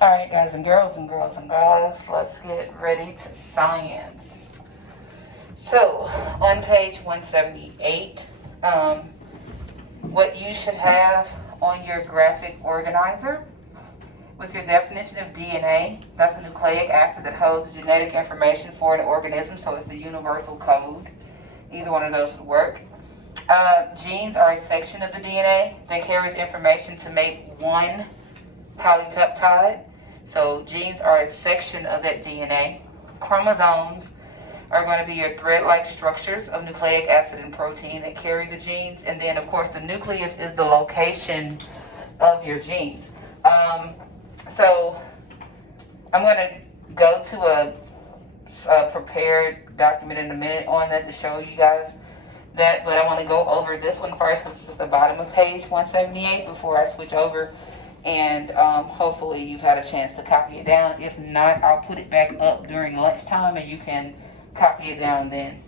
Alright guys and girls, let's get ready to science. So, on page 178, what you should have on your graphic organizer with your definition of DNA, that's a nucleic acid that holds the genetic information for an organism, so it's the universal code. Either one of those would work. Genes are a section of the DNA that carries information to make one polypeptide. So genes are a section of that DNA. Chromosomes are going to be your thread-like structures of nucleic acid and protein that carry the genes. And then, of course, the nucleus is the location of your genes. So I'm going to go to a prepared document in a minute on that to show you guys that, but I want to go over this one first because it's at the bottom of page 178 before I switch over. And hopefully you've had a chance to copy it down. If not, I'll put it back up during lunchtime and you can copy it down then.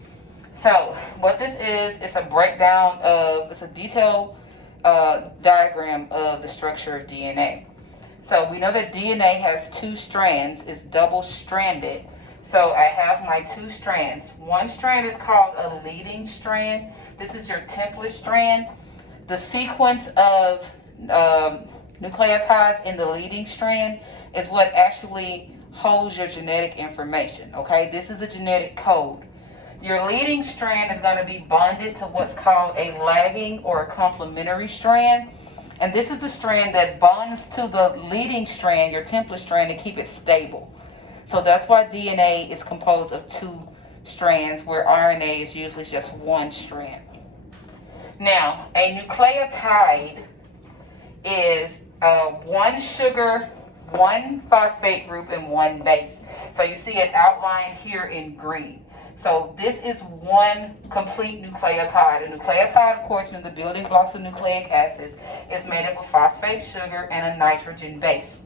So what this is, it's a breakdown of, it's a detailed diagram of the structure of DNA. So we know that DNA has two strands, it's double-stranded. So I have my two strands. One strand is called a leading strand. This is your template strand. The sequence of nucleotides in the leading strand is what actually holds your genetic information, okay? This is a genetic code. Your leading strand is going to be bonded to what's called a lagging or a complementary strand. And this is the strand that bonds to the leading strand, your template strand, to keep it stable. So that's why DNA is composed of two strands, where RNA is usually just one strand. Now, a nucleotide is one sugar, one phosphate group, and one base. So you see it outlined here in green. So this is one complete nucleotide. A nucleotide, of course, in the building blocks of nucleic acids, is made up of phosphate, sugar, and a nitrogen base.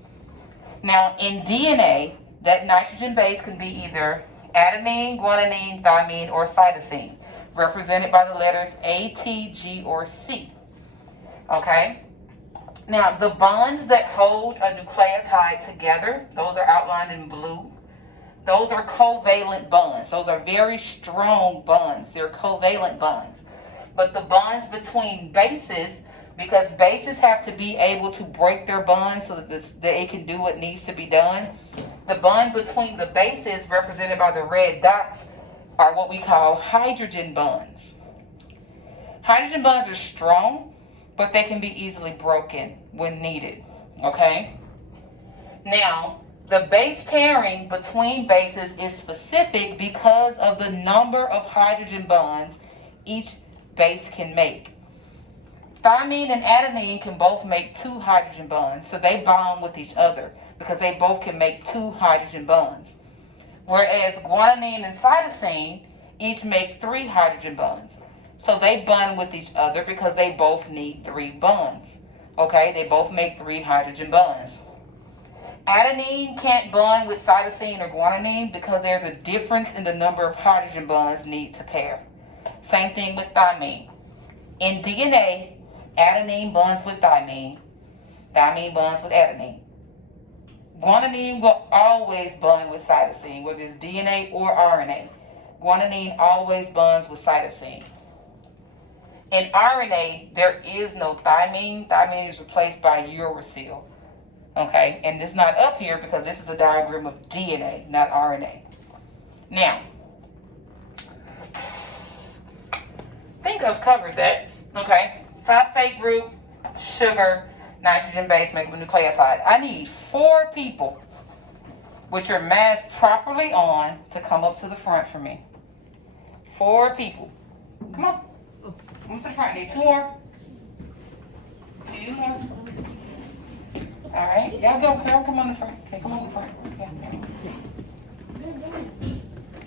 Now, in DNA, that nitrogen base can be either adenine, guanine, thymine, or cytosine, represented by the letters A, T, G, or C. Okay? Now, the bonds that hold a nucleotide together, those are outlined in blue. Those are covalent bonds. Those are very strong bonds. They're covalent bonds. But the bonds between bases, because bases have to be able to break their bonds so that it can do what needs to be done, the bond between the bases, represented by the red dots, are what we call hydrogen bonds. Hydrogen bonds are strong, but they can be easily broken when needed, okay? Now, the base pairing between bases is specific because of the number of hydrogen bonds each base can make. Thymine and adenine can both make two hydrogen bonds, so they bond with each other because they both can make two hydrogen bonds. Whereas guanine and cytosine each make three hydrogen bonds. So they bond with each other because they both need three bonds. Okay, they both make three hydrogen bonds. Adenine can't bond with cytosine or guanine because there's a difference in the number of hydrogen bonds needed to pair. Same thing with thymine. In DNA, adenine bonds with thymine bonds with adenine. Guanine will always bond with cytosine, whether it's DNA or RNA. Guanine always bonds with cytosine. In RNA, there is no thymine. Thymine is replaced by uracil. Okay, and it's not up here because this is a diagram of DNA, not RNA. Now, I think I've covered that. Okay, phosphate group, sugar, nitrogen base make up a nucleotide. I need 4 people with your mask properly on to come up to the front for me. 4 people. Come on. Come to the front. I need 2 more. 2 more. All right. Y'all go, girl. Come on the front. Okay, come on the front. Yeah.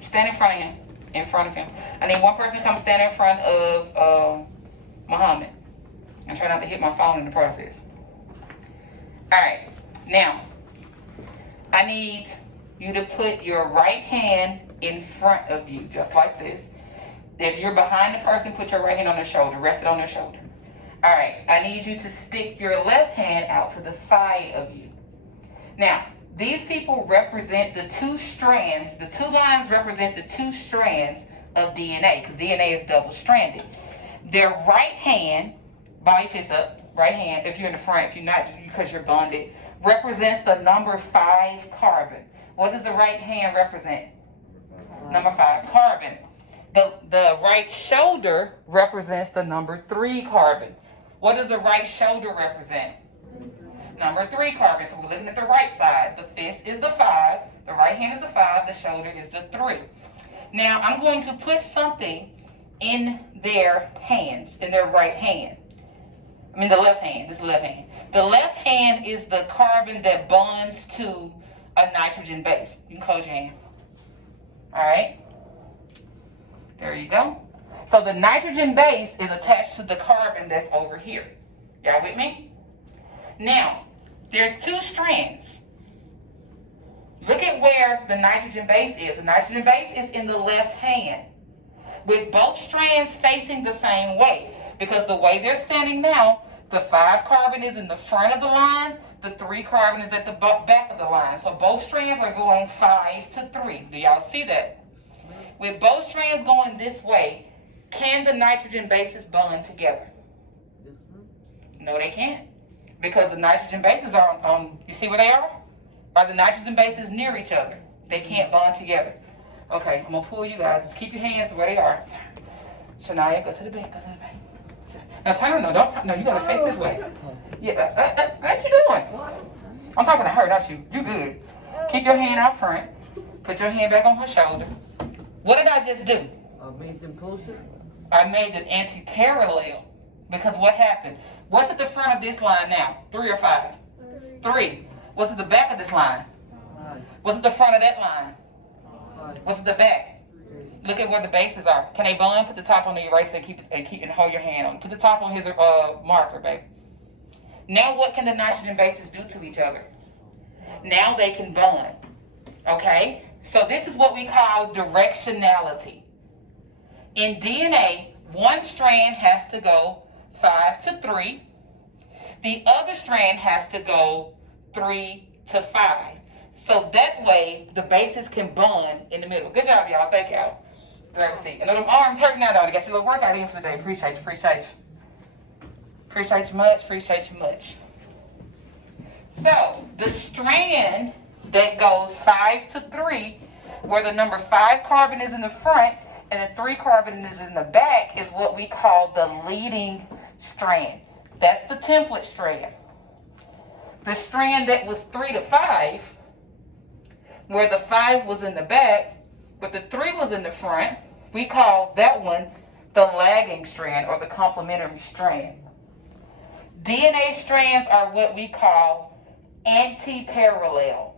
Stand in front of him. In front of him. I need 1 person to come stand in front of Muhammad. And try not to hit my phone in the process. All right. Now, I need you to put your right hand in front of you, just like this. If you're behind the person, put your right hand on their shoulder. Rest it on their shoulder. All right. I need you to stick your left hand out to the side of you. Now, these people represent the two strands. The two lines represent the two strands of DNA, because DNA is double-stranded. Their right hand, body fist up, right hand, if you're in the front, if you're not, because you're bonded, represents the number 5 carbon. What does the right hand represent? Number 5 carbon. The right shoulder represents the number 3 carbon. What does the right shoulder represent? Number 3 carbon. So we're looking at the right side. The fist is the 5, the right hand is the 5, the shoulder is the 3. Now I'm going to put something in their hands, in their right hand. I mean the left hand, this is the left hand. The left hand is the carbon that bonds to a nitrogen base. You can close your hand. All right. There you go. So the nitrogen base is attached to the carbon that's over here. Y'all with me? Now, there's 2 strands. Look at where the nitrogen base is. The nitrogen base is in the left hand, with both strands facing the same way. Because the way they're standing now, the 5 carbon is in the front of the line, the 3 carbon is at the back of the line. So both strands are going 5 to 3. Do y'all see that? With both strands going this way, can the nitrogen bases bond together? No, they can't. Because the nitrogen bases are on, you see where they are? Are the nitrogen bases near each other? They can't bond together. Okay, I'm going to pull you guys. Just keep your hands where they are. Shania, go to the back, go to the back. Now turn, no, don't, no, you got to face this way. Yeah, what you doing? I'm talking to her, not you. You good. Keep your hand out front. Put your hand back on her shoulder. What did I just do? I made them closer. I made them anti-parallel. Because what happened? What's at the front of this line now? 3 or 5? 3. What's at the back of this line? 5. What's at the front of that line? 5. What's at the back? 3. Look at where the bases are. Can they bond? Put the top on the eraser and hold your hand on. Put the top on his marker, baby. Now what can the nitrogen bases do to each other? Now they can bond. Okay? So this is what we call directionality. In DNA, one strand has to go 5 to 3. The other strand has to go 3 to 5. So that way, the bases can bond in the middle. Good job, y'all. Thank y'all. Grab a seat. And them arms hurting now, though. To get your little workout in for the day. Appreciate you. Appreciate you. Appreciate you much. Appreciate you much. So, the strand that goes 5 to 3, where the number 5 carbon is in the front and the 3 carbon is in the back, is what we call the leading strand. That's the template strand. The strand that was 3 to 5, where the 5 was in the back, but the 3 was in the front, we call that one the lagging strand or the complementary strand. DNA strands are what we call anti-parallel.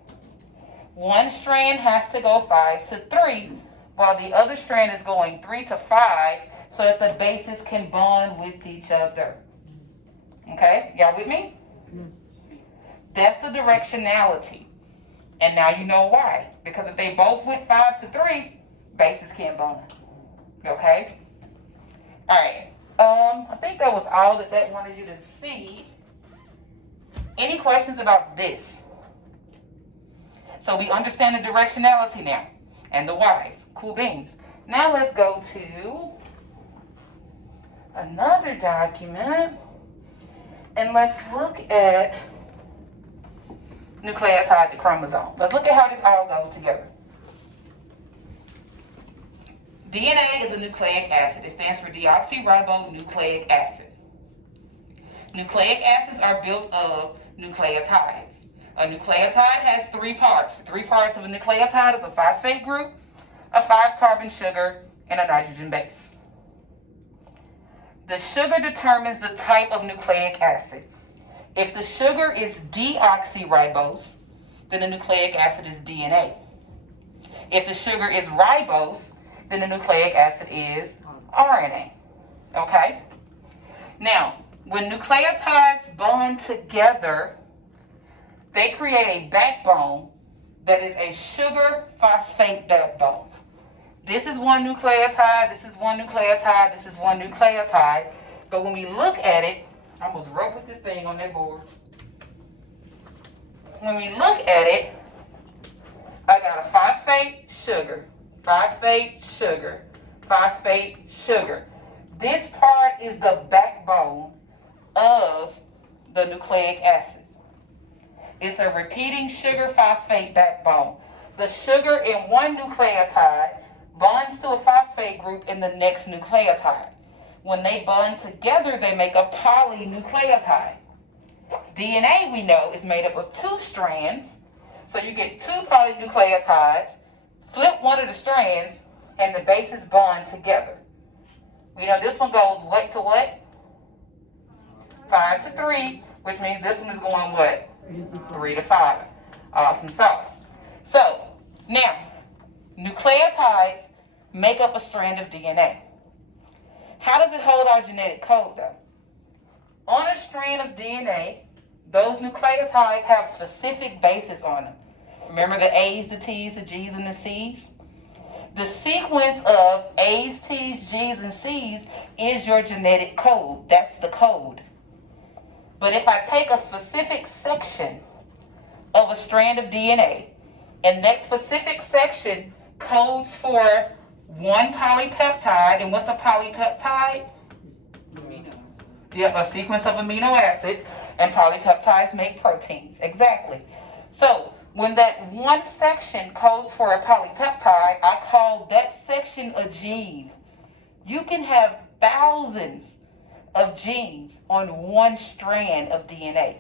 One strand has to go 5 to 3, while the other strand is going 3 to 5, so that the bases can bond with each other. Okay, y'all with me? That's the directionality. And now you know why. Because if they both went 5 to 3, bases can't bond. Okay? Alright. I think that was all that wanted you to see. Any questions about this? So we understand the directionality now. And the whys. Cool beans. Now let's go to another document. And let's look at nucleotide, the chromosome. Let's look at how this all goes together. DNA is a nucleic acid. It stands for deoxyribonucleic acid. Nucleic acids are built of nucleotides. A nucleotide has 3 parts. The 3 parts of a nucleotide is a phosphate group, a 5-carbon sugar, and a nitrogen base. The sugar determines the type of nucleic acid. If the sugar is deoxyribose, then the nucleic acid is DNA. If the sugar is ribose, then the nucleic acid is RNA. Okay? Now, when nucleotides bond together, they create a backbone that is a sugar phosphate backbone. This is one nucleotide, this is one nucleotide, this is one nucleotide. But when we look at it, I almost wrote with this thing on that board. when we look at it, I got a phosphate, sugar, phosphate, sugar, phosphate, sugar. This part is the backbone of the nucleic acid. It's a repeating sugar phosphate backbone. The sugar in one nucleotide bonds to a phosphate group in the next nucleotide. When they bond together, they make a polynucleotide. DNA, we know, is made up of 2 strands. So you get 2 polynucleotides, flip one of the strands, and the bases bond together. We know this one goes what to what? 5 to 3, which means this one is going what? 3 to 5. Awesome sauce. So, now, nucleotides make up a strand of DNA. How does it hold our genetic code, though? On a strand of DNA, those nucleotides have specific bases on them. Remember the A's, the T's, the G's, and the C's? The sequence of A's, T's, G's, and C's is your genetic code. That's the code. But if I take a specific section of a strand of DNA, and that specific section codes for one polypeptide, and what's a polypeptide? Yep, a sequence of amino acids, and polypeptides make proteins. Exactly. So when that one section codes for a polypeptide, I call that section a gene. You can have thousands of genes on one strand of DNA.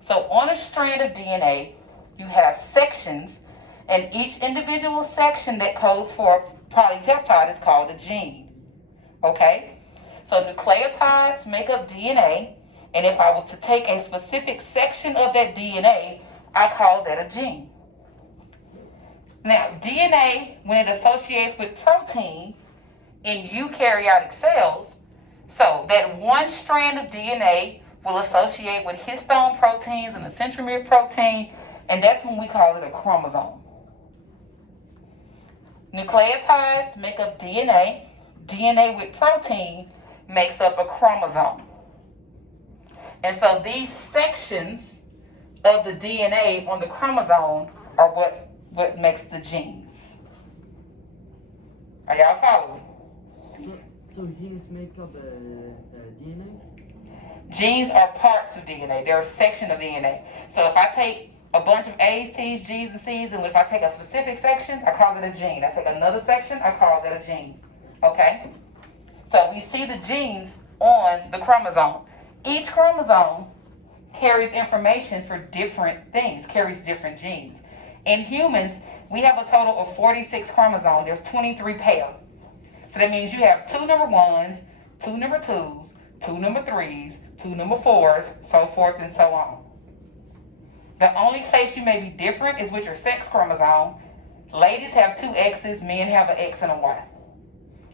So on a strand of DNA, you have sections, and each individual section that codes for a polypeptide is called a gene. Okay? So nucleotides make up DNA, and if I was to take a specific section of that DNA, I call that a gene. Now, DNA, when it associates with proteins in eukaryotic cells, so that one strand of DNA will associate with histone proteins and the centromere protein, and that's when we call it a chromosome. Nucleotides make up DNA. DNA with protein makes up a chromosome. And so these sections of the DNA on the chromosome are what makes the genes. Are y'all following? So genes make up DNA? Genes are parts of DNA. They're a section of DNA. So if I take a bunch of A's, T's, G's, and C's, and if I take a specific section, I call it a gene. I take another section, I call that a gene. Okay? So we see the genes on the chromosome. Each chromosome carries information for different things, carries different genes. In humans, we have a total of 46 chromosomes. There's 23 pairs. So that means you have 2 number 1s, 2 number 2s, 2 number 3s, 2 number 4s, so forth and so on. The only place you may be different is with your sex chromosome. Ladies have 2 X's, men have an X and a Y.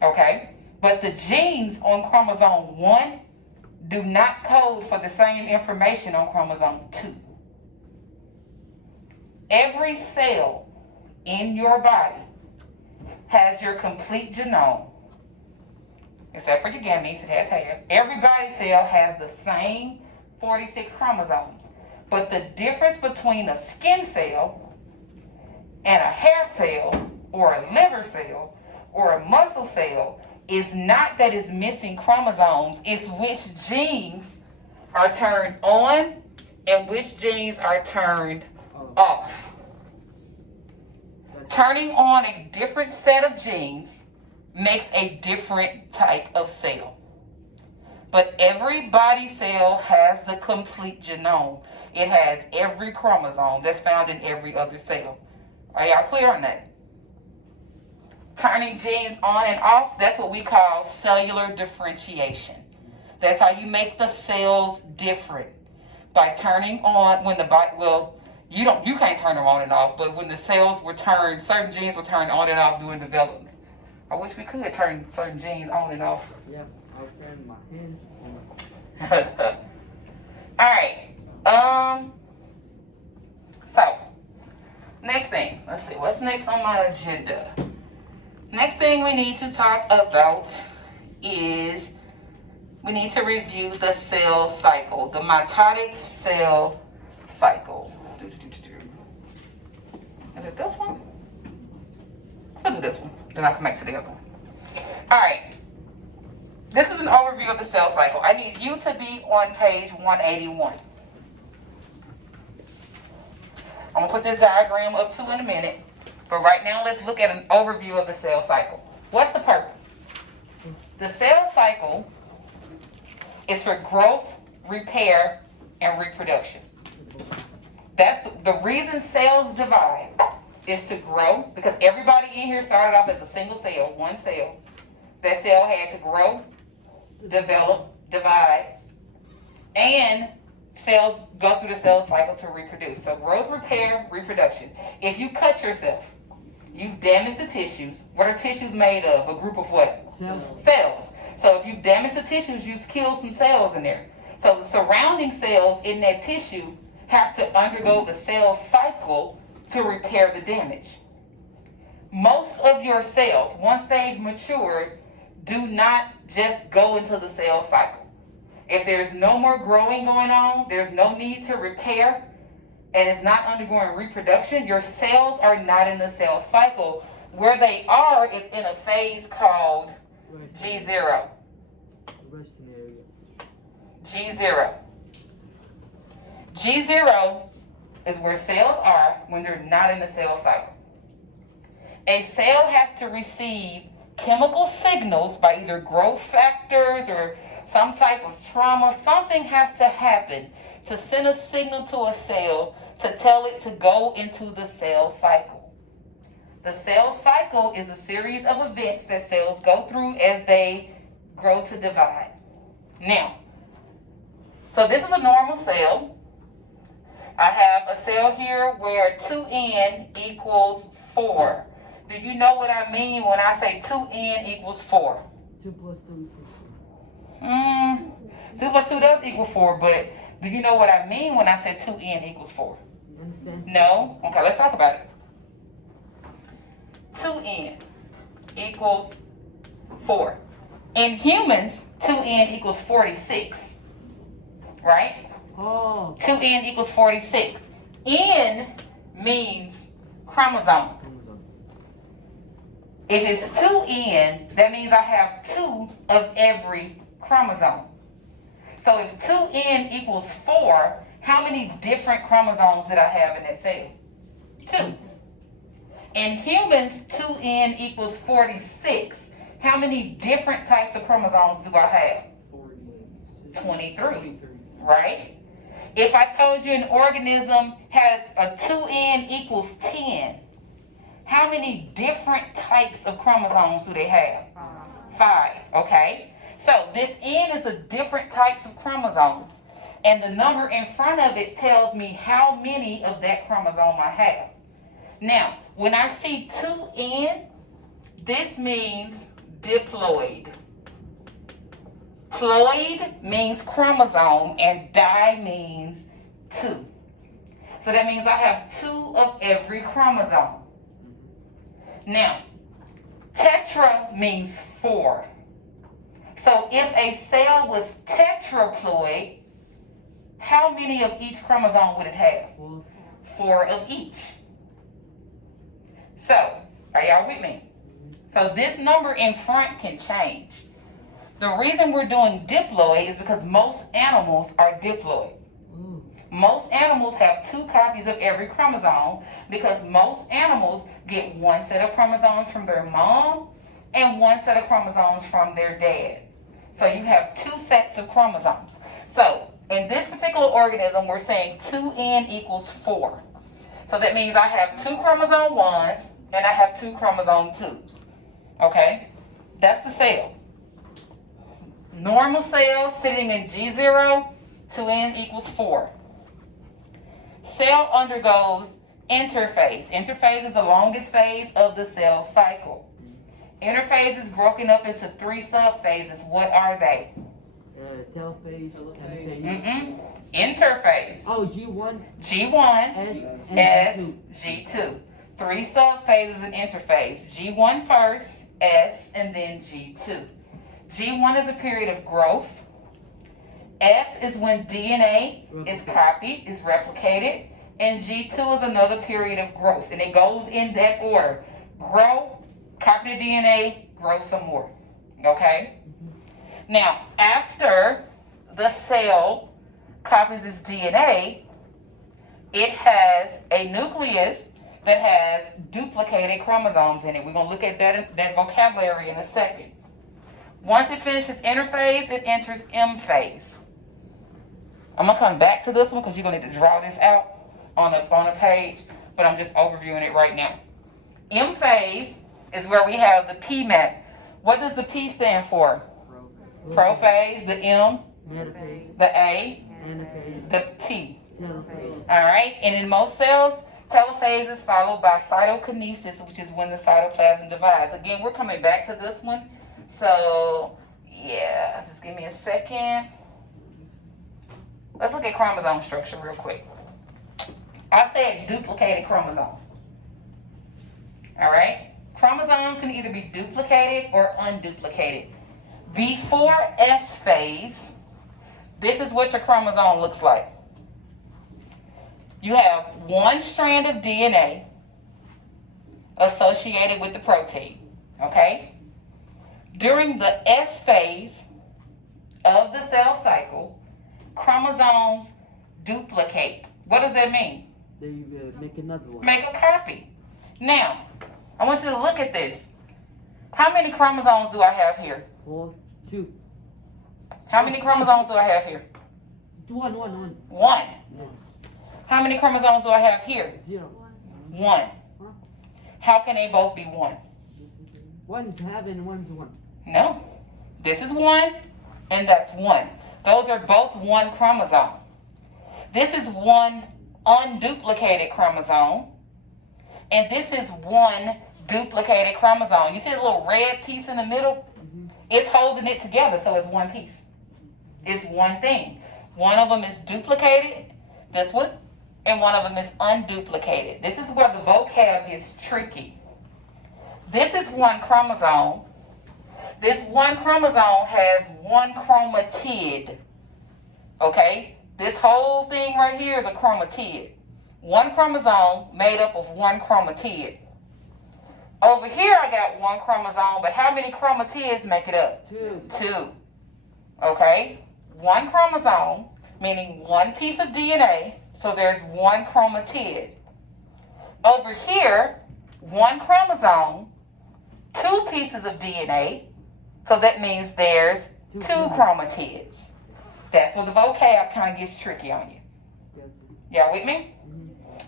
Okay? But the genes on chromosome 1 do not code for the same information on chromosome 2. Every cell in your body has your complete genome. Except for your gametes, it has half. Every body cell has the same 46 chromosomes. But the difference between a skin cell and a hair cell or a liver cell or a muscle cell is not that it's missing chromosomes, it's which genes are turned on and which genes are turned off. Turning on a different set of genes makes a different type of cell. But every body cell has the complete genome. It has every chromosome that's found in every other cell. Are y'all clear on that? Turning genes on and off, that's what we call cellular differentiation. That's how you make the cells different. By turning on, when the body, well, you can't turn them on and off, but when the cells were turned, certain genes were turned on and off during development. I wish we could turn certain genes on and off. Yeah, I'll turn my hand on. Alright. So, next thing. Let's see, what's next on my agenda? Next thing we need to talk about is we need to review the cell cycle, the mitotic cell cycle. Is it this one? I'll do this one. Then I can make to the other one. Alright. This is an overview of the cell cycle. I need you to be on page 181. I'm going to put this diagram up to in a minute. But right now, let's look at an overview of the cell cycle. What's the purpose? The cell cycle is for growth, repair, and reproduction. That's the reason cells divide is to grow, because everybody in here started off as a single cell, one cell. That cell had to grow, develop, divide, and cells go through the cell cycle to reproduce. So growth, repair, reproduction. If you cut yourself, you've damaged the tissues. What are tissues made of? A group of what? Cells. So if you damage the tissues, you've killed some cells in there. So the surrounding cells in that tissue have to undergo the cell cycle to repair the damage. Most of your cells, once they've matured, do not just go into the cell cycle. If there's no more growing going on, there's no need to repair, and it's not undergoing reproduction, your cells are not in the cell cycle. Where they are is in a phase called G0. G0. G0 is where cells are when they're not in the cell cycle. A cell has to receive chemical signals by either growth factors or some type of trauma. Something has to happen to send a signal to a cell to tell it to go into the cell cycle. The cell cycle is a series of events that cells go through as they grow to divide. Now, so this is a normal cell. I have a cell here where 2n equals 4. Do you know what I mean when I say 2n equals 4? 2 plus 2 equals 4. 2 plus 2 does equal 4, but do you know what I mean when I say 2n equals 4? You understand? No? Okay, let's talk about it. 2n equals 4. In humans, 2n equals 46. Right? Oh. 2n equals 46. N means chromosome. If it's 2n, that means I have 2 of every chromosome. So if 2n equals 4, how many different chromosomes did I have in that cell? 2. In humans, 2n equals 46. How many different types of chromosomes do I have? 23. Right? If I told you an organism had a 2n equals 10, how many different types of chromosomes do they have? 5, okay? So this n is the different types of chromosomes, and the number in front of it tells me how many of that chromosome I have. Now, when I see 2n, this means diploid. Ploid means chromosome, and di means 2. So that means I have 2 of every chromosome. Now, tetra means 4. So if a cell was tetraploid, how many of each chromosome would it have? 4 of each. So, are y'all with me? So this number in front can change. The reason we're doing diploid is because most animals are diploid. Most animals have 2 copies of every chromosome because most animals get 1 set of chromosomes from their mom and 1 set of chromosomes from their dad. So you have 2 sets of chromosomes. So in this particular organism, we're saying 2n equals 4. So that means I have 2 chromosome 1s and I have 2 chromosome 2s. Okay? That's the cell. Normal cells sitting in G0, 2n equals 4. Cell undergoes interphase. Interphase is the longest phase of the cell cycle. Interphase is broken up into 3 subphases. What are they? Telophase. Interphase. Oh, G1. G1, S, G2. 3 subphases in interphase. G1 first, S, and then G2. G1 is a period of growth. S is when DNA is copied, is replicated. and G2 is another period of growth. And it goes in that order. Grow, copy the DNA, grow some more. Okay? Now, after the cell copies its DNA, it has a nucleus that has duplicated chromosomes in it. We're going to look at that vocabulary in a second. Once it finishes interphase, it enters M phase. I'm going to come back to this one because you're going to need to draw this out on a page, but I'm just overviewing it right now. M phase is where we have the P map. What does the P stand for? Prophase, the M, Metaphase. the A, Anaphase. the T. Telophase. All right, and in most cells, telophase is followed by cytokinesis, which is when the cytoplasm divides. Again, we're coming back to this one. So, yeah, just give me a second. Let's look at chromosome structure real quick. I said duplicated chromosome. All right? Chromosomes can either be duplicated or unduplicated. Before S phase, this is what your chromosome looks like. You have one strand of DNA associated with the protein, okay? During the S phase of the cell cycle, chromosomes duplicate. What does that mean? They make another one. Make a copy. Now, I want you to look at this. How many chromosomes do I have here? 4, 2. How many chromosomes do I have here? 1. One. Yeah. How many chromosomes do I have here? 0. One. How can they both be one? One's half and one's 1. No. This is one, and that's one. Those are both one chromosome. This is one unduplicated chromosome, and this is one duplicated chromosome. You see the little red piece in the middle? It's holding it together, so it's one piece. It's one thing. One of them is duplicated, this one, and one of them is unduplicated. This is where the vocab is tricky. This is one chromosome. This one chromosome has one chromatid. Okay? This whole thing right here is a chromatid. One chromosome made up of one chromatid. Over here I got one chromosome, but how many chromatids make it up? 2. 2. Okay? One chromosome, meaning one piece of DNA, so there's one chromatid. Over here, one chromosome, 2 pieces of DNA, so that means there's 2 chromatids. That's where the vocab kind of gets tricky on you. Y'all with me?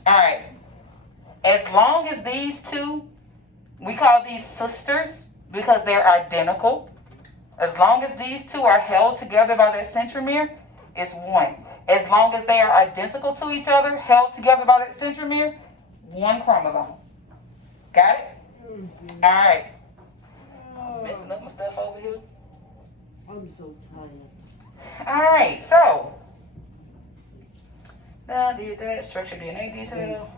All right. As long as these two, we call these sisters because they're identical. As long as these two are held together by their centromere, it's one. As long as they are identical to each other, held together by that centromere, one chromosome. Got it? All right. Messing up my stuff over here. I'm so tired. All right, so now I did that. Structure DNA detail.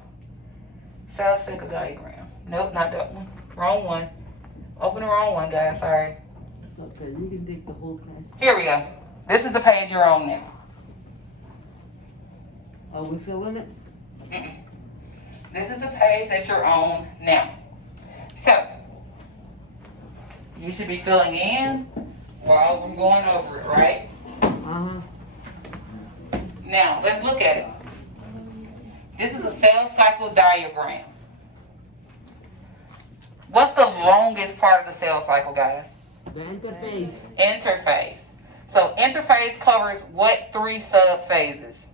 Cell cycle diagram. Nope, not that one. Wrong one. Open the wrong one, guys. Sorry. It's okay. You can take the whole class. Here we go. This is the page you're on now. Are we filling it? This is the page that you're on now. So, you should be filling in while we're going over it, right? Uh-huh. Now, let's look at it. This is a cell cycle diagram. What's the longest part of the cell cycle, guys? The interface. Interphase. So, interphase covers what 3 subphases?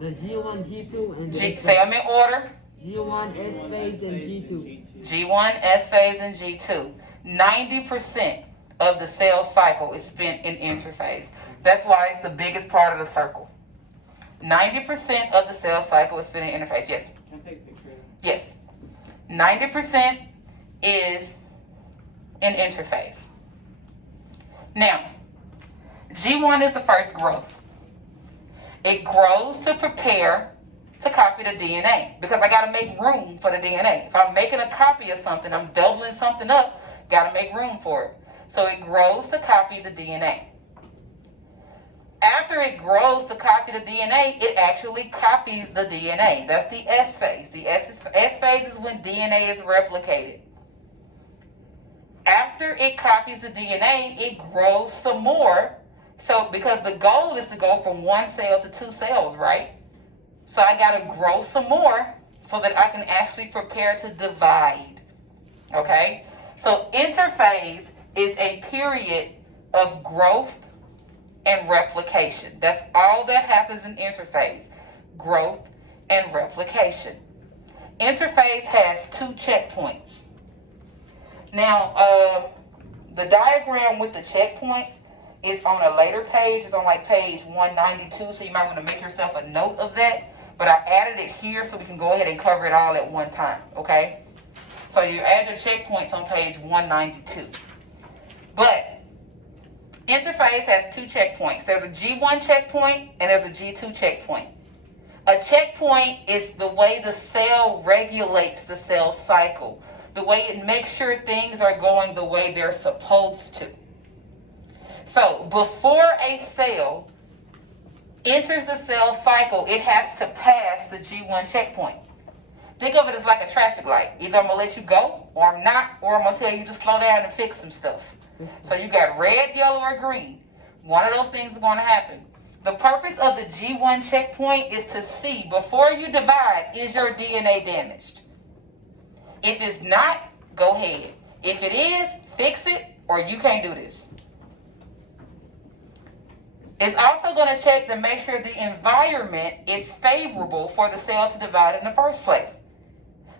The G1, G2, and the Say them in order. G1, S phase, and G2. G1, S phase, and G2. 90% of the cell cycle is spent in interphase. That's why it's the biggest part of the circle. 90% of the cell cycle is spent in interphase. Yes? Can I take a picture? Yes. 90% is in interphase. Now, G1 is the first growth. It grows to prepare to copy the DNA because I got to make room for the DNA. If I'm making a copy of something, I'm doubling something up, got to make room for it. So it grows to copy the DNA. After it grows to copy the DNA, it actually copies the DNA. That's the S phase. The S phase is when DNA is replicated. After it copies the DNA, it grows some more. So, because the goal is to go from 1 cell to 2 cells, right? So I got to grow some more so that I can actually prepare to divide. Okay? So interphase is a period of growth and replication. That's all that happens in interphase. Growth and replication. Interphase has 2 checkpoints. Now, the diagram with the checkpoints is on a later page. It's on like page 192, so you might want to make yourself a note of that. But I added it here so we can go ahead and cover it all at one time, okay? So you add your checkpoints on page 192. But interphase has 2 checkpoints. There's a G1 checkpoint and there's a G2 checkpoint. A checkpoint is the way the cell regulates the cell cycle, the way it makes sure things are going the way they're supposed to. So before a cell enters the cell cycle, it has to pass the G1 checkpoint. Think of it as like a traffic light. Either I'm going to let you go, or I'm not, or I'm going to tell you to slow down and fix some stuff. So you got red, yellow, or green. One of those things is going to happen. The purpose of the G1 checkpoint is to see, before you divide, is your DNA damaged? If it's not, go ahead. If it is, fix it, or you can't do this. It's also going to check to make sure the environment is favorable for the cell to divide in the first place.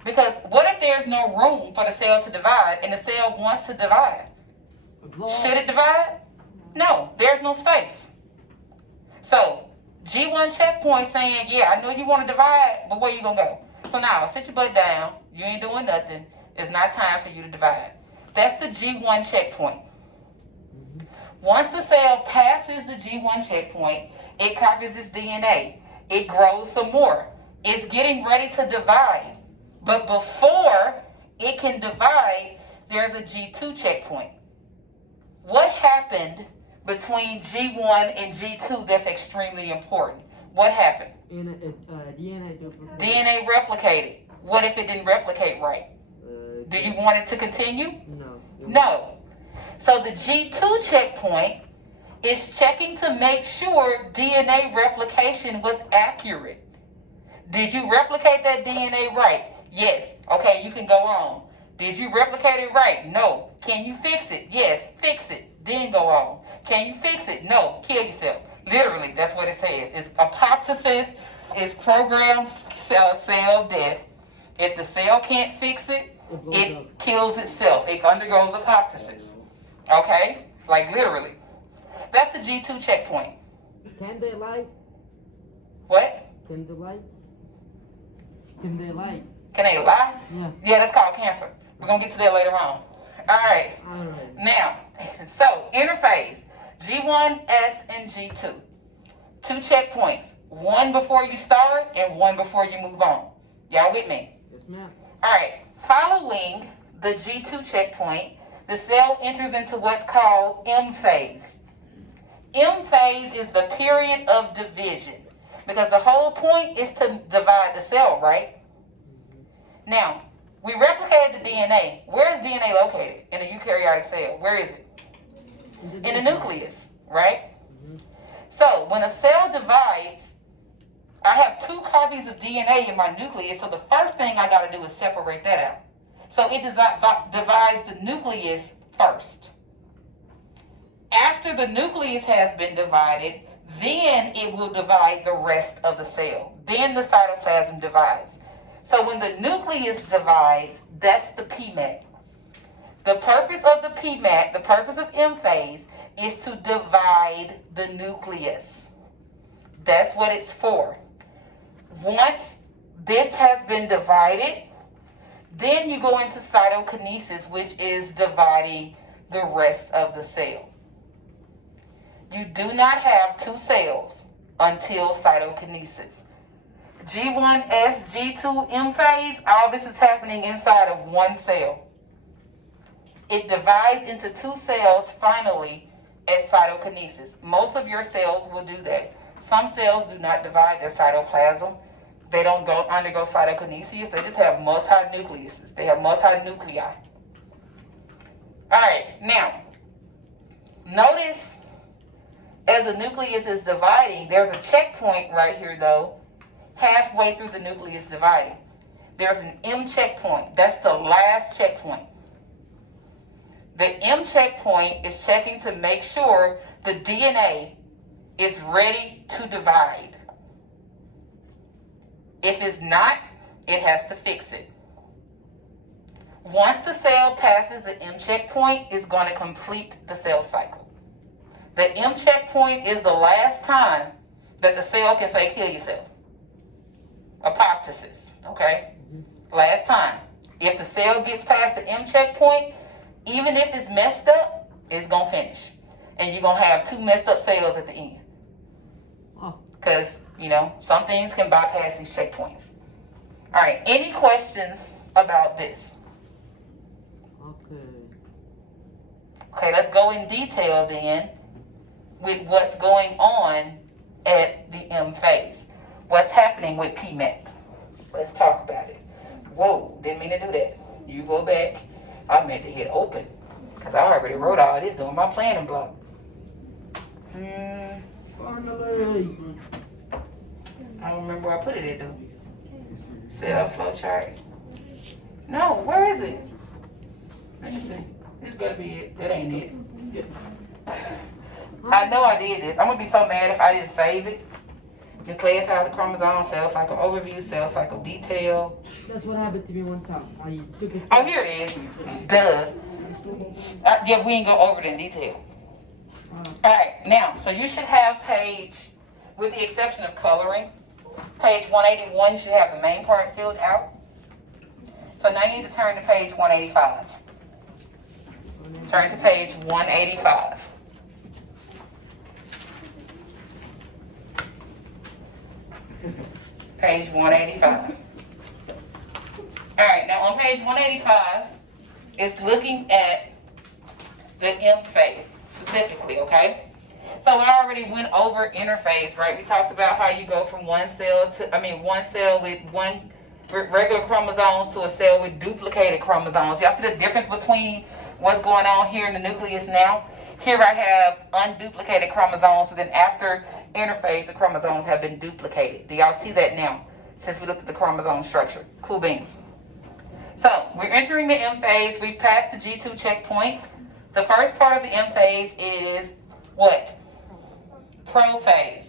Because what if there's no room for the cell to divide and the cell wants to divide? Should it divide? No, there's no space. So, G1 checkpoint saying, yeah, I know you want to divide, but where you going to go? So now, sit your butt down. You ain't doing nothing. It's not time for you to divide. That's the G1 checkpoint. Once the cell passes the G1 checkpoint, it copies its DNA. It grows some more. It's getting ready to divide. But before it can divide, there's a G2 checkpoint. What happened between G1 and G2 that's extremely important? What happened? DNA replicated. What if it didn't replicate right? Do you want it to continue? No. So the G2 checkpoint is checking to make sure DNA replication was accurate. Did you replicate that DNA right? Yes. Okay, you can go on. Did you replicate it right? No. Can you fix it? Yes. Fix it. Then go on. Can you fix it? No. Kill yourself. Literally, that's what it says. It's apoptosis. It's programmed cell death. If the cell can't fix it, it kills itself. It undergoes apoptosis. Okay? Like literally. That's the G2 checkpoint. Can they lie? What? Can they lie? Can they lie? Can they lie? Yeah, that's called cancer. We're going to get to that later on. Alright. Now, so interphase. G1, S, and G2. 2 checkpoints. One before you start and one before you move on. Y'all with me? Yes, ma'am. Alright. Following the G2 checkpoint, the cell enters into what's called M phase. M phase is the period of division, because the whole point is to divide the cell, right? Now, we replicated the DNA. Where is DNA located in a eukaryotic cell? Where is it? In the nucleus, right? So, when a cell divides, I have 2 copies of DNA in my nucleus, so the first thing I got to do is separate that out. So it divides the nucleus first. After the nucleus has been divided, then it will divide the rest of the cell. Then the cytoplasm divides. So when the nucleus divides, that's the PMAT. The purpose of the PMAT, the purpose of M phase, is to divide the nucleus. That's what it's for. Once this has been divided, then you go into cytokinesis, which is dividing the rest of the cell. You do not have 2 cells until cytokinesis. G1S, G2, M phase, all this is happening inside of 1 cell. It divides into 2 cells finally at cytokinesis. Most of your cells will do that. Some cells do not divide their cytoplasm. They don't undergo cytokinesis. They just have multinucleuses. They have multinuclei. All right, now, notice as the nucleus is dividing, there's a checkpoint right here, though, halfway through the nucleus dividing. There's an M checkpoint. That's the last checkpoint. The M checkpoint is checking to make sure the DNA is ready to divide. If it's not, it has to fix it. Once the cell passes the M checkpoint, it's going to complete the cell cycle. The M checkpoint is the last time that the cell can say, kill yourself. Apoptosis, okay? Last time. If the cell gets past the M checkpoint, even if it's messed up, it's going to finish. And you're going to have 2 messed up cells at the end. Because, some things can bypass these checkpoints. All right, any questions about this? Okay, let's go in detail then with what's going on at the M phase. What's happening with PMET? Let's talk about it. Whoa, didn't mean to do that. You go back. I meant to hit open because I already wrote all this doing my planning block. I don't remember where I put it in though. Cell flow chart. No, where is it? Let me see. This better be it. That ain't it. I know I did this. I'm gonna be so mad if I didn't save it. Nucleotide, chromosome, cell cycle overview, cell cycle detail. That's what happened to me one time. I took it. Oh, here it is. Duh. Yeah, we ain't go over it in detail. Alright, now, so you should have page, with the exception of coloring, page 181, you should have the main part filled out. So now you need to turn to page 185. Turn to page 185. Page 185. Alright, now on page 185, it's looking at the M phase specifically, okay? So we already went over interphase, right? We talked about how you go from one cell with one regular chromosomes to a cell with duplicated chromosomes. Y'all see the difference between what's going on here in the nucleus now? Here I have unduplicated chromosomes, but then after interphase, the chromosomes have been duplicated. Do y'all see that now? Since we looked at the chromosome structure. Cool beans. So we're entering the M phase. We've passed the G2 checkpoint. The first part of the M phase is what? Prophase.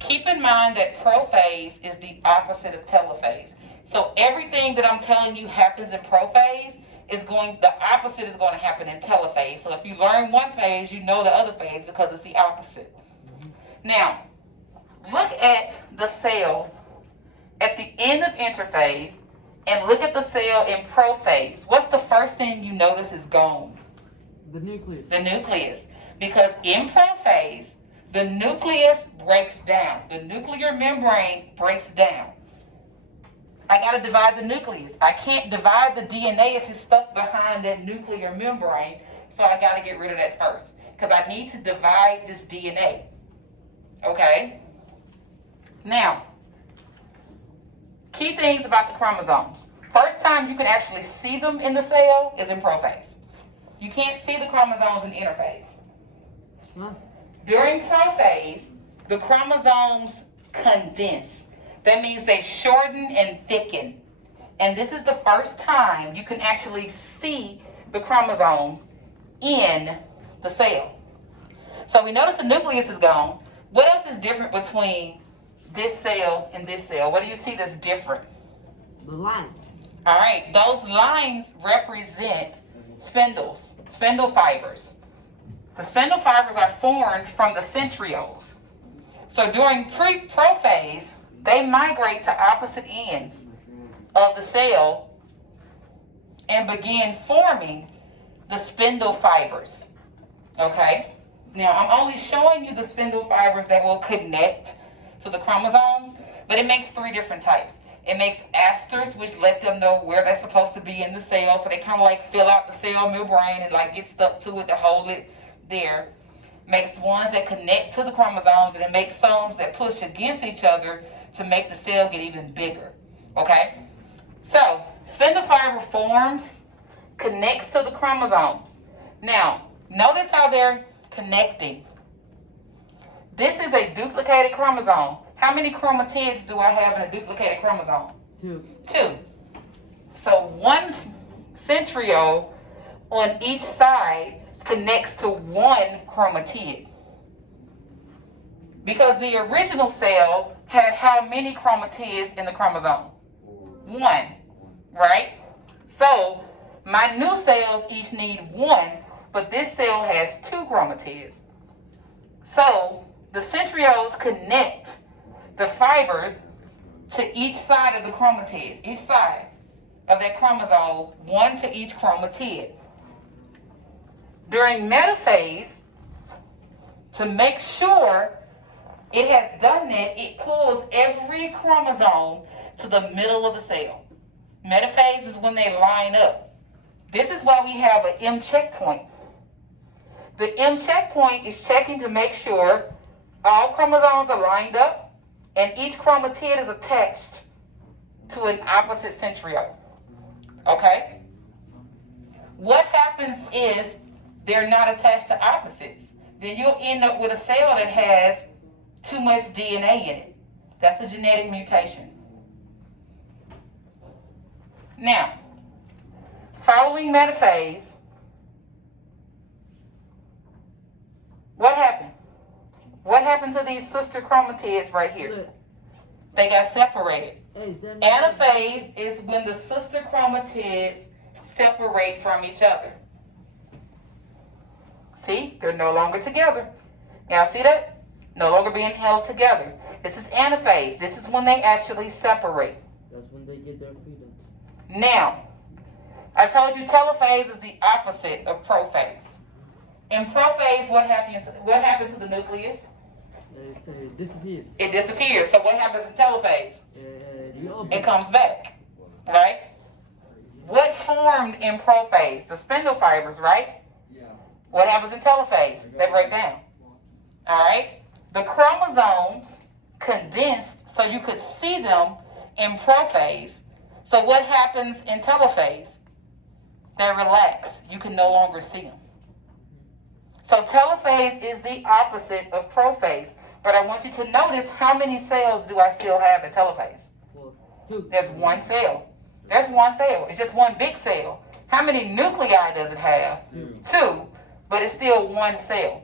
Keep in mind that prophase is the opposite of telophase. So everything that I'm telling you happens in prophase the opposite is going to happen in telophase. So if you learn one phase, you know the other phase because it's the opposite. Now, look at the cell at the end of interphase and look at the cell in prophase. What's the first thing you notice is gone? The nucleus. The nucleus. Because in prophase, the nucleus breaks down. The nuclear membrane breaks down. I got to divide the nucleus. I can't divide the DNA if it's stuck behind that nuclear membrane, so I got to get rid of that first. Because I need to divide this DNA. Okay? Now, key things about the chromosomes. First time you can actually see them in the cell is in prophase. You can't see the chromosomes in interphase. Huh? During prophase, the chromosomes condense. That means they shorten and thicken. And this is the first time you can actually see the chromosomes in the cell. So we notice the nucleus is gone. What else is different between this cell and this cell? What do you see that's different? The line. All right, those lines represent spindles, spindle fibers. The spindle fibers are formed from the centrioles. So during prophase, they migrate to opposite ends of the cell and begin forming the spindle fibers. Okay? Now, I'm only showing you the spindle fibers that will connect to the chromosomes, but it makes 3 different types. It makes asters, which let them know where they're supposed to be in the cell, so they kind of like fill out the cell membrane and like get stuck to it to hold it there. makes ones that connect to the chromosomes, and it makes some that push against each other to make the cell get even bigger. Okay? So, spindle fiber forms, connects to the chromosomes. Now, notice how they're connecting. This is a duplicated chromosome. How many chromatids do I have in a duplicated chromosome? 2. 2. So one centriole on each side connects to one chromatid. Because the original cell had how many chromatids in the chromosome? 1, right? So my new cells each need 1, but this cell has 2 chromatids. So the centrioles connect the fibers to each side of the chromatids, each side of that chromosome, 1 to each chromatid. During metaphase, to make sure it has done that, it pulls every chromosome to the middle of the cell. Metaphase is when they line up. This is why we have an M checkpoint. The M checkpoint is checking to make sure all chromosomes are lined up and each chromatid is attached to an opposite centriole. Okay? What happens if they're not attached to opposites? Then you'll end up with a cell that has too much DNA in it. That's a genetic mutation. Now, following metaphase, what happened? What happened to these sister chromatids right here? They got separated. Anaphase is when the sister chromatids separate from each other. See, they're no longer together. Now see that? No longer being held together. This is anaphase. This is when they actually separate. That's when they get their freedom. Now, I told you telophase is the opposite of prophase. In prophase, what happens to the nucleus? It disappears. It disappears. So what happens in telophase? It comes back, right? What formed in prophase? The spindle fibers, right? Yeah. What happens in telophase? They break down. All right? The chromosomes condensed so you could see them in prophase. So what happens in telophase? They relax. You can no longer see them. So telophase is the opposite of prophase. But I want you to notice, how many cells do I still have in telophase? 2. There's 1 cell. That's 1 cell. It's just 1 big cell. How many nuclei does it have? 2. But it's still 1 cell.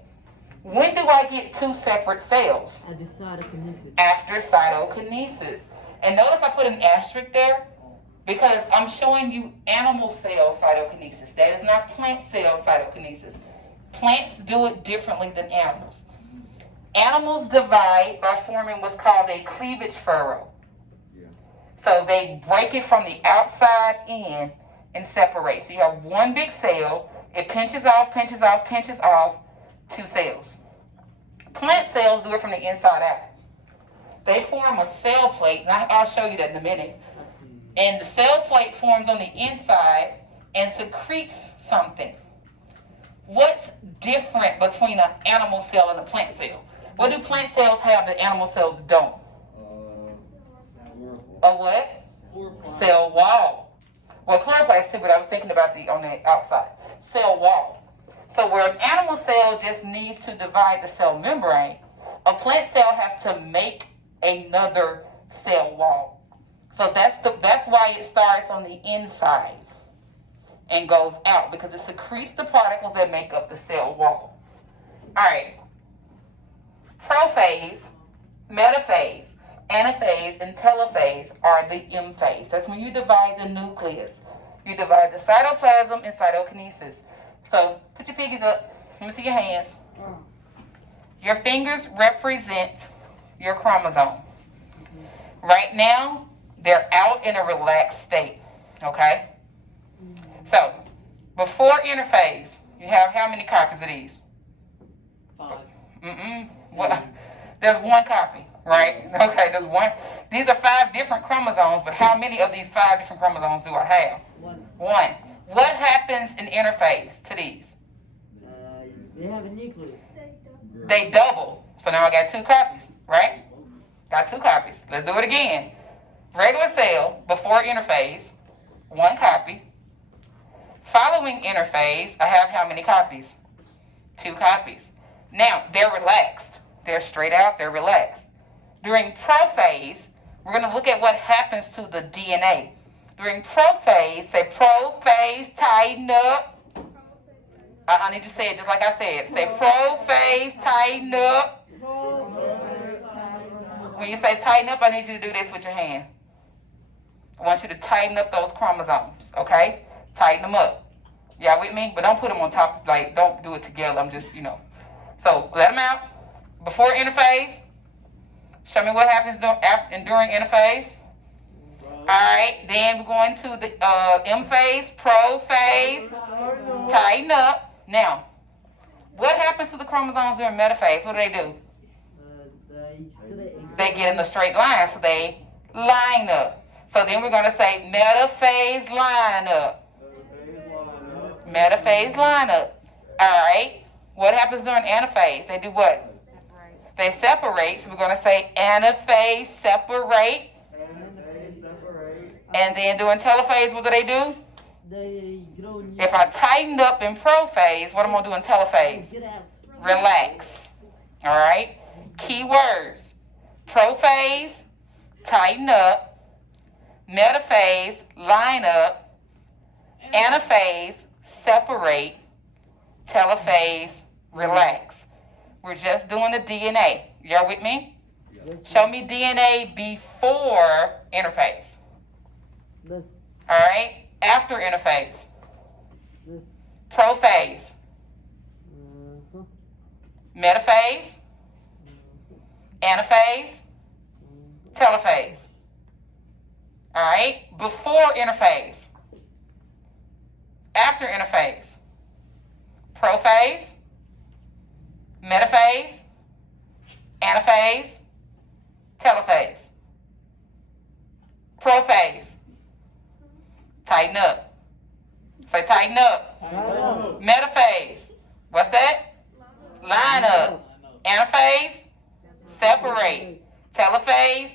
When do I get 2 separate cells? At the cytokinesis. After cytokinesis. And notice I put an asterisk there because I'm showing you animal cell cytokinesis. That is not plant cell cytokinesis. Plants do it differently than animals. Animals divide by forming what's called a cleavage furrow. So they break it from the outside in and separate. So you have 1 big cell. It pinches off, pinches off, pinches off 2 cells. Plant cells do it from the inside out. They form a cell plate, and I'll show you that in a minute. And the cell plate forms on the inside and secretes something. What's different between an animal cell and a plant cell? What do plant cells have that animal cells don't? A what? Cell wall. Well, chloroplast too, but I was thinking about on the outside. Cell wall. So where an animal cell just needs to divide the cell membrane, a plant cell has to make another cell wall. So that's why it starts on the inside and goes out, because it secretes the particles that make up the cell wall. All right. Prophase, metaphase, anaphase, and telophase are the M phase. That's when you divide the nucleus. You divide the cytoplasm and cytokinesis. So put your fingers up. Let me see your hands. Your fingers represent your chromosomes. Right now, they're out in a relaxed state. Okay? So, before interphase, you have how many copies of these? 5. Well, there's 1 copy, right? Okay, there's 1. These are 5 different chromosomes, but how many of these 5 different chromosomes do I have? 1. What happens in interphase to these? They have a nucleus. They double. So now I got 2 copies, right? Got 2 copies. Let's do it again. Regular cell, before interphase, 1 copy. Following interphase, I have how many copies? 2 copies. Now, they're relaxed. They're straight out, they're relaxed. During prophase, we're going to look at what happens to the DNA. During prophase, say prophase, tighten up. I need to say it just like I said. Say prophase, tighten up. When you say tighten up, I need you to do this with your hand. I want you to tighten up those chromosomes, okay? Tighten them up. Y'all with me? But don't put them on top, like, don't do it together. I'm just, So, let them out. Before interphase. Show me what happens during interphase. All right, then we're going to the M phase, prophase, tighten up. Now, what happens to the chromosomes during metaphase? What do? They get in the straight line, so they line up. So then we're going to say metaphase line up. Metaphase line up. All right, what happens during anaphase? They do what? They separate, so we're going to say anaphase, separate. And then during telophase, what do? If I tightened up in prophase, what am I going to do in telophase? Relax. All right? Key words. Prophase, tighten up. Metaphase, line up. Anaphase, separate. Telophase, relax. We're just doing the DNA. Y'all with me? Show me DNA before interphase. All right? After interphase. Prophase. Metaphase. Anaphase. Telophase. All right? Before interphase. After interphase. Prophase. Metaphase, anaphase, telophase. Prophase. Tighten up. Say tighten up. Metaphase. What's that? Line up. Anaphase, separate. Telophase,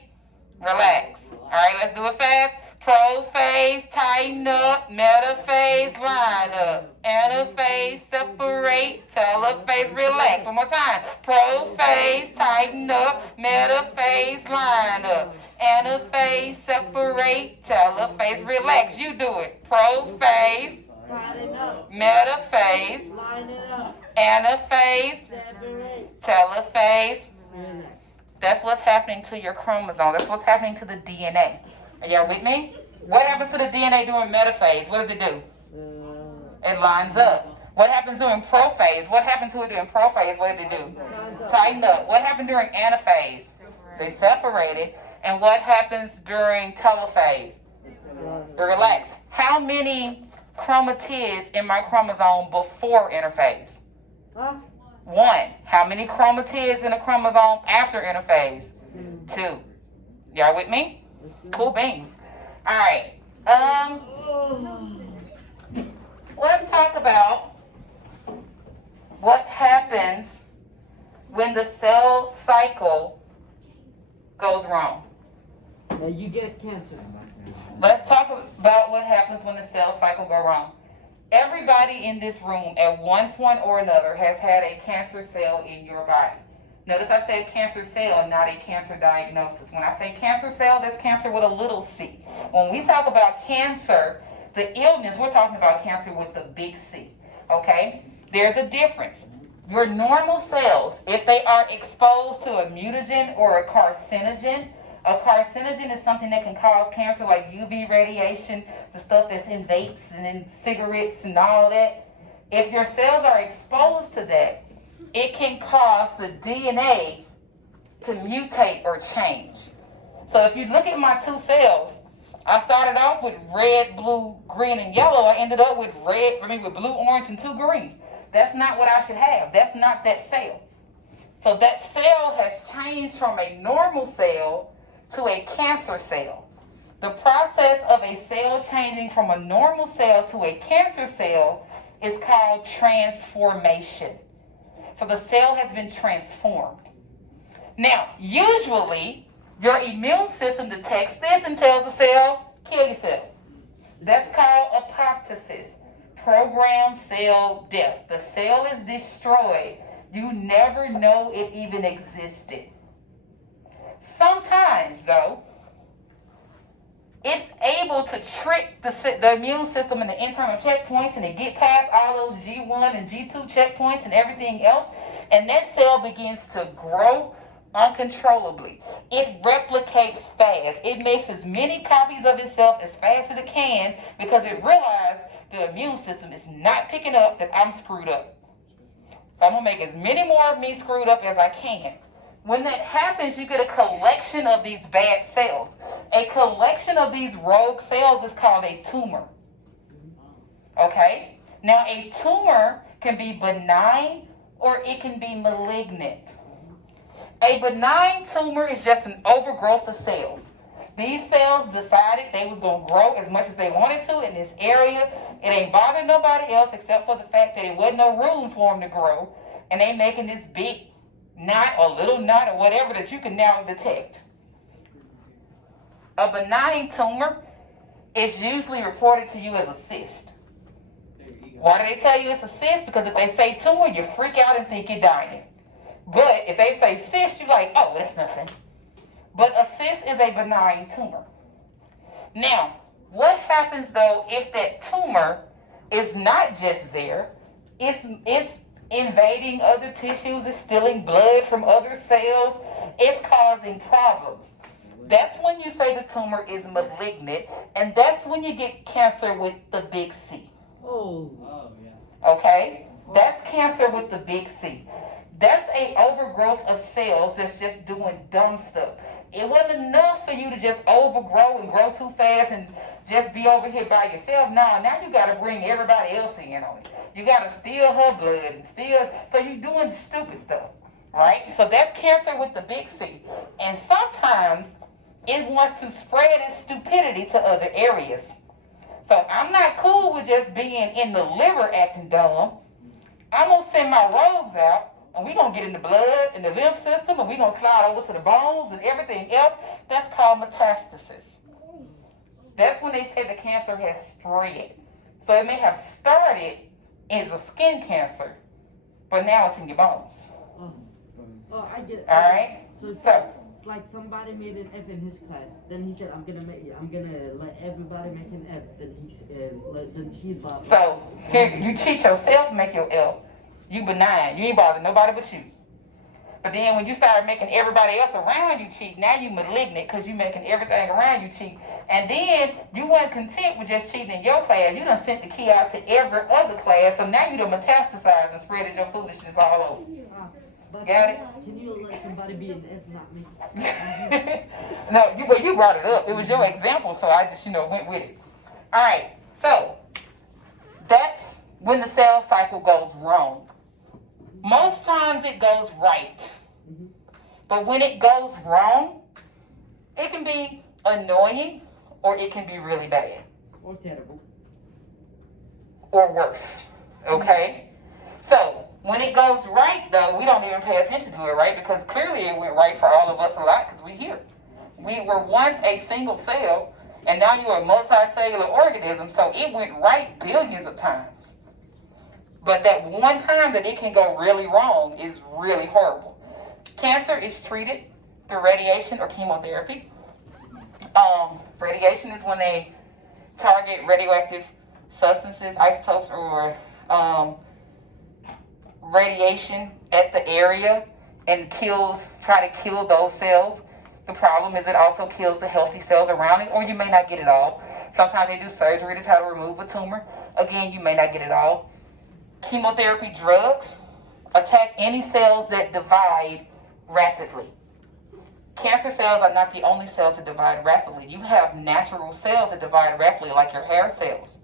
relax. All right, let's do it fast. Prophase, tighten up. Metaphase, line up. Anaphase, separate. Telophase, relax. One more time. Prophase, tighten up. Metaphase, line up. Anaphase, separate. Telophase, relax. You do it. Prophase, metaphase, anaphase, telophase. That's what's happening to your chromosome. That's what's happening to the DNA. Are y'all with me? What happens to the DNA during metaphase? What does it do? It lines up. What happens during prophase? What happened to it during prophase? What did it do? Tighten up. What happened during anaphase? They separated. And what happens during telophase? Relax. How many chromatids in my chromosome before interphase? 1. How many chromatids in a chromosome after interphase? 2. Y'all with me? Cool beans. All right. Let's talk about what happens when the cell cycle goes wrong. You get cancer. Let's talk about what happens when the cell cycle goes wrong. Everybody in this room at one point or another has had a cancer cell in your body. Notice I said cancer cell, not a cancer diagnosis. When I say cancer cell, that's cancer with a little c. When we talk about cancer, the illness, we're talking about cancer with the big C. Okay? There's a difference. Your normal cells, if they are exposed to a mutagen or a carcinogen is something that can cause cancer, like UV radiation, the stuff that's in vapes and in cigarettes and all that. If your cells are exposed to that, it can cause the DNA to mutate or change. So if you look at my 2 cells, I started off with red, blue, green, and yellow. I ended up with blue, orange, and 2 green. That's not what I should have. That's not that cell. So that cell has changed from a normal cell to a cancer cell. The process of a cell changing from a normal cell to a cancer cell is called transformation. So the cell has been transformed. Now, usually, your immune system detects this and tells the cell, kill yourself. That's called apoptosis, programmed cell death. The cell is destroyed. You never know it even existed. Sometimes, though, it's able to trick the immune system and the internal checkpoints and to get past all those G1 and G2 checkpoints and everything else, and that cell begins to grow uncontrollably. It replicates fast. It makes as many copies of itself as fast as it can because it realized the immune system is not picking up that I'm screwed up. I'm going to make as many more of me screwed up as I can. When that happens, you get a collection of these bad cells. A collection of these rogue cells is called a tumor. Okay? Now, a tumor can be benign or it can be malignant. A benign tumor is just an overgrowth of cells. These cells decided they was going to grow as much as they wanted to in this area. It ain't bothering nobody else except for the fact that it wasn't no room for them to grow. And they making this big knot or little knot or whatever that you can now detect. A benign tumor is usually reported to you as a cyst. Why do they tell you it's a cyst? Because if they say tumor, you freak out and think you're dying. But if they say cyst, you're like, oh, that's nothing. But a cyst is a benign tumor. Now, what happens though if that tumor is not just there, it's invading other tissues, it's stealing blood from other cells, it's causing problems. That's when you say the tumor is malignant, and that's when you get cancer with the big C. Oh, yeah. Okay? That's cancer with the big C. That's a overgrowth of cells that's just doing dumb stuff. It wasn't enough for you to just overgrow and grow too fast and just be over here by yourself. No, now you got to bring everybody else in on it. You got to steal her blood and steal. So you're doing stupid stuff, right? So that's cancer with the big C. And sometimes it wants to spread its stupidity to other areas. So I'm not cool with just being in the liver acting dumb. I'm going to send my rogues out. And we're going to get in the blood and the lymph system, and we're going to slide over to the bones and everything else. That's called metastasis. That's when they say the cancer has spread. So it may have started as a skin cancer, but now it's in your bones. Oh, I get it. All right? So it's like somebody made an F in his class. Then he said, I'm gonna let everybody make an F. Then he then she's Bob. So here, you cheat yourself, make your F. You benign. You ain't bothering nobody but you. But then when you start making everybody else around you cheat, now you malignant because you making everything around you cheat. And then you weren't content with just cheating in your class. You done sent the key out to every other class. So now you done metastasized and spreaded your foolishness all over. Got it? Can you let somebody be an F, not me? No, you brought it up. It was your example, so I just, went with it. All right. So that's when the cell cycle goes wrong. Most times it goes right. But when it goes wrong, it can be annoying or it can be really bad. Or terrible. Or worse. Okay? So, when it goes right, though, we don't even pay attention to it, right? Because clearly it went right for all of us a lot because we're here. We were once a single cell, and now you're a multicellular organism, so it went right billions of times. But that one time that it can go really wrong is really horrible. Cancer is treated through radiation or chemotherapy. Radiation is when they target radioactive substances, isotopes, or radiation at the area and try to kill those cells. The problem is it also kills the healthy cells around it, or you may not get it all. Sometimes they do surgery to try to remove a tumor. Again, you may not get it all. Chemotherapy drugs attack any cells that divide rapidly. Cancer cells are not the only cells that divide rapidly. You have natural cells that divide rapidly, like your hair cells,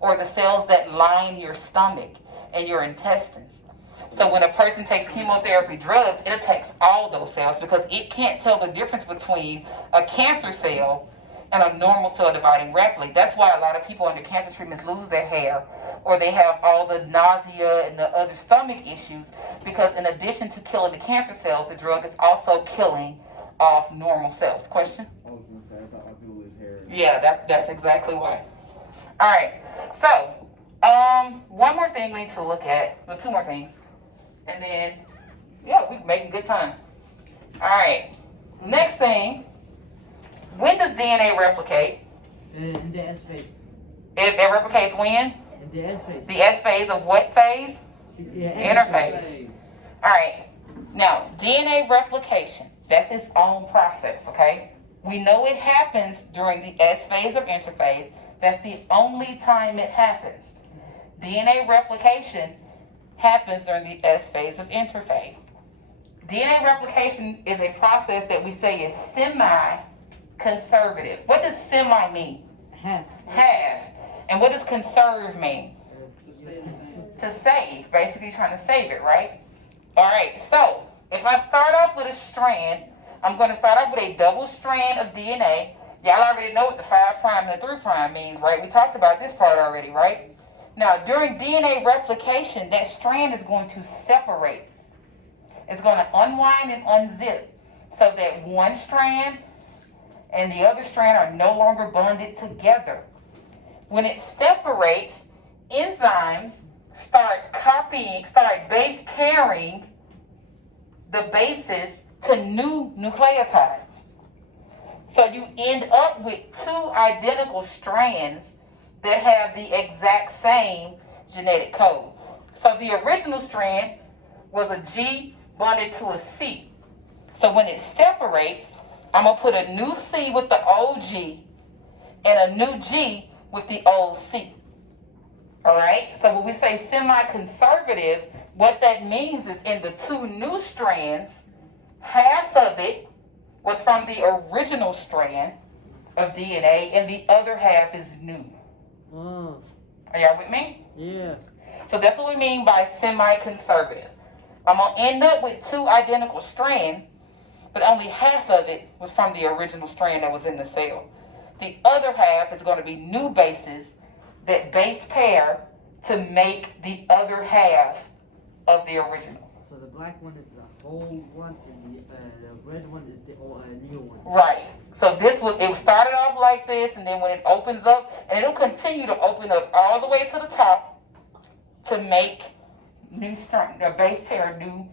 or the cells that line your stomach and your intestines. So when a person takes chemotherapy drugs, it attacks all those cells because it can't tell the difference between a cancer cell and a normal cell dividing rapidly. That's why a lot of people under cancer treatments lose their hair, or they have all the nausea and the other stomach issues, because in addition to killing the cancer cells, the drug is also killing off normal cells. Question? I was gonna say, I thought a lot of people lose hair. Yeah, that's exactly why. All right, so one more thing we need to look at, well, two more things, and then yeah, we're making good time. All right, next thing, when does DNA replicate? In the S phase. It replicates when? In the S phase. The S phase of what phase? Yeah, Interphase. All right, now DNA replication, that's its own process, okay? We know it happens during the S phase of interphase. That's the only time it happens. DNA replication happens during the S phase of interphase. DNA replication is a process that we say is semi-conservative. What does semi mean? Half. Half. And what does conserve mean? To stay the same. To save, basically trying to save it, right? All right, so if I start off with a strand, I'm going to start off with a double strand of DNA. Y'all already know what the 5' and the 3' means, right? We talked about this part already, right? Now, during DNA replication, that strand is going to separate. It's going to unwind and unzip so that one strand and the other strand are no longer bonded together. When it separates, enzymes start base pairing the bases to new nucleotides. So you end up with two identical strands that have the exact same genetic code. So the original strand was a G bonded to a C. So when it separates, I'm going to put a new C with the old G and a new G with the old C. All right? So when we say semi-conservative, what that means is in the two new strands, half of it was from the original strand of DNA and the other half is new. Oh, Are y'all with me? yeah. So that's what we mean by semi-conservative. I'm going to end up with two identical strands, but only half of it was from the original strand that was in the cell. The other half is going to be new bases that base pair to make the other half of the original. So the black one is the whole one, and the red one is the new one. Right. So it started off like this, and then when it opens up, and it'll continue to open up all the way to the top to make new strand, a base pair of new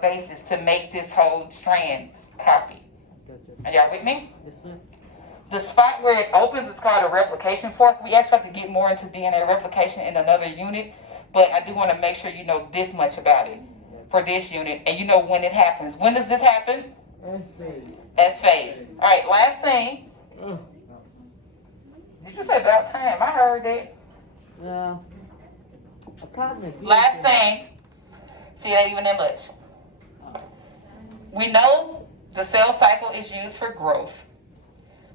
bases to make this whole strand copy. Gotcha. Are y'all with me? Yes, ma'am. The spot where it opens is called a replication fork. We actually have to get more into DNA replication in another unit, but I do want to make sure you know this much about it for this unit, and you know when it happens. When does this happen? S phase. S phase. All right, last thing. Did you say about time? I heard that. Yeah. Last thing. See, it ain't even that much. We know the cell cycle is used for growth.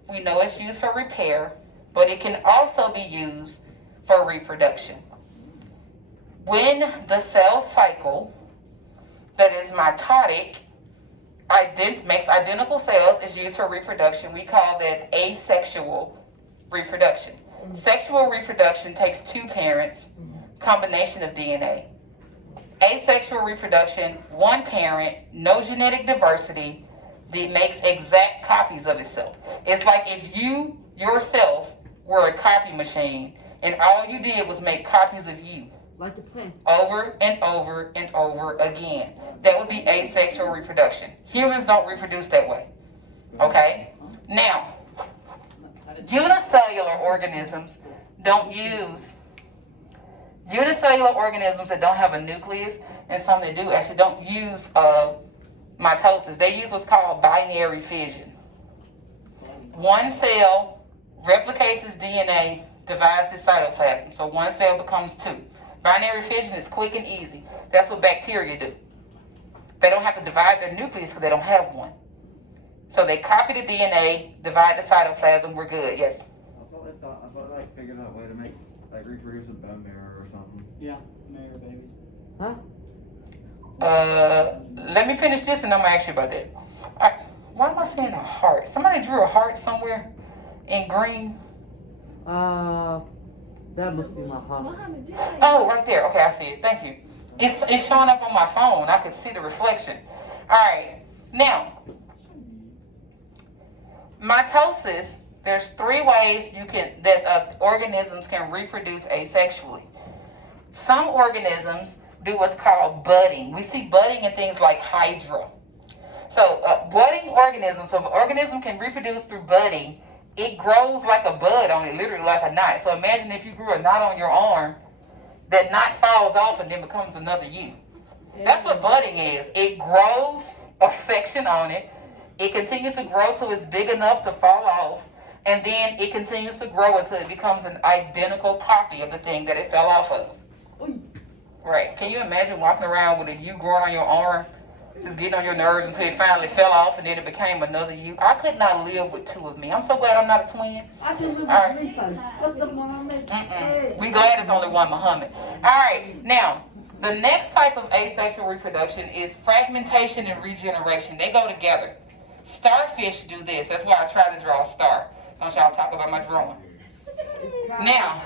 We know it's used for repair, but it can also be used for reproduction. When the cell cycle that is mitotic makes identical cells is used for reproduction, we call that asexual reproduction. Sexual reproduction takes two parents, combination of DNA. Asexual reproduction, one parent, no genetic diversity, that makes exact copies of itself. It's like if you yourself were a copy machine and all you did was make copies of you. Like a plant. Over and over and over again. That would be asexual reproduction. Humans don't reproduce that way. Okay? Now, unicellular organisms that don't have a nucleus, and some that do actually don't use mitosis. They use what's called binary fission. One cell replicates its DNA, divides its cytoplasm. So one cell becomes two. Binary fission is quick and easy. That's what bacteria do. They don't have to divide their nucleus because they don't have one. So they copy the DNA, divide the cytoplasm, we're good. Yes? I thought like figured out a way to make like reproduce with bone marrow or something. Yeah, marrow babies. Huh? Let me finish this and I'm gonna ask you about that. All right. Why am I saying a heart? Somebody drew a heart somewhere. in green? That must be my heart. Oh, right there. Okay, I see it. Thank you. It's showing up on my phone. I can see the reflection. All right. Now, mitosis. There's 3 ways that organisms can reproduce asexually. Some organisms do what's called budding. We see budding in things like Hydra. So budding organisms, so if an organism can reproduce through budding, it grows like a bud on it, literally like a knot. So imagine if you grew a knot on your arm, that knot falls off and then becomes another you. That's what budding is. It grows a section on it. It continues to grow till it's big enough to fall off. And then it continues to grow until it becomes an identical copy of the thing that it fell off of. Right. Can you imagine walking around with a you growing on your arm, just getting on your nerves until it finally fell off and then it became another you? I could not live with 2 of me. I'm so glad I'm not a twin. I can live All with me, son. What's up, Muhammad? We glad it's only one Muhammad. All right. Now, the next type of asexual reproduction is fragmentation and regeneration. They go together. Starfish do this. That's why I try to draw a star. Don't y'all talk about my drawing. Now,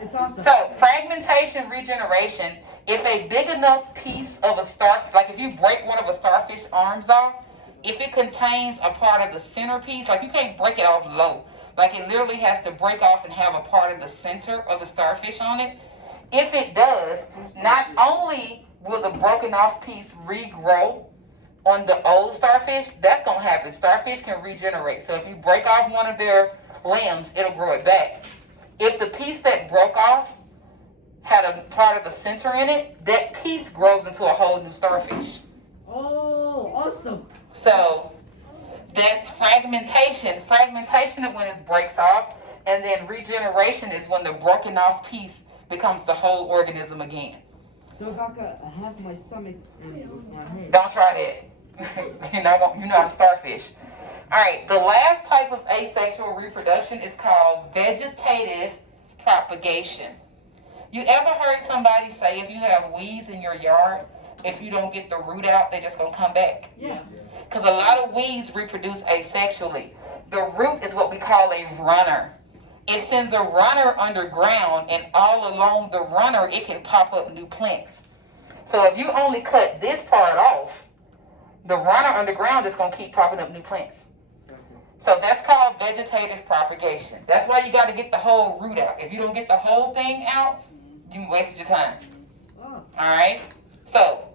It's awesome. so fragmentation, regeneration, if a big enough piece of a starfish, like if you break one of a starfish arms off, if it contains a part of the centerpiece, like you can't break it off low, like it literally has to break off and have a part of the center of the starfish on it. If it does, not only will the broken off piece regrow on the old starfish, that's going to happen. Starfish can regenerate. So if you break off one of their limbs, it'll grow it back. If the piece that broke off had a part of the center in it, that piece grows into a whole new starfish. Oh, awesome. So that's fragmentation. Fragmentation is when it breaks off, and then regeneration is when the broken off piece becomes the whole organism again. So, Kaka, I have my stomach and my head. Don't try that. You're not a starfish. All right, the last type of asexual reproduction is called vegetative propagation. You ever heard somebody say if you have weeds in your yard, if you don't get the root out, they're just going to come back? Yeah. Because a lot of weeds reproduce asexually. The root is what we call a runner. It sends a runner underground, and all along the runner, it can pop up new plants. So if you only cut this part off, the runner underground is going to keep popping up new plants. So that's called vegetative propagation. That's why you got to get the whole root out. If you don't get the whole thing out, you wasted your time. Oh. All right? So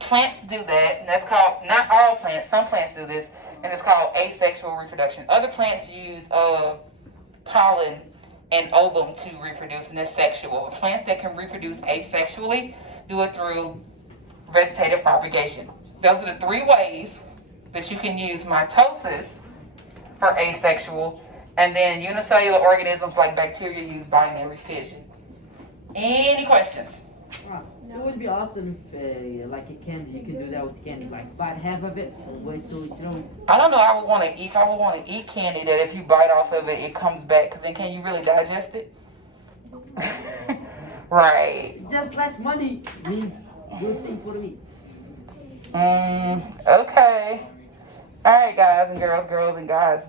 plants do that, and that's called, not all plants, some plants do this, and it's called asexual reproduction. Other plants use pollen and ovum to reproduce, and it's sexual. Plants that can reproduce asexually do it through vegetative propagation. Those are the 3 ways that you can use mitosis for asexual, and then unicellular organisms like bacteria use binary fission. Any questions? Wow. It would be awesome if, like a candy, you can do that with candy, like bite half of it and wait till I don't know. If I would want to eat candy that if you bite off of it, it comes back. Because then can you really digest it? Right. Just less money means good thing for me. Okay. All right, guys and girls and guys.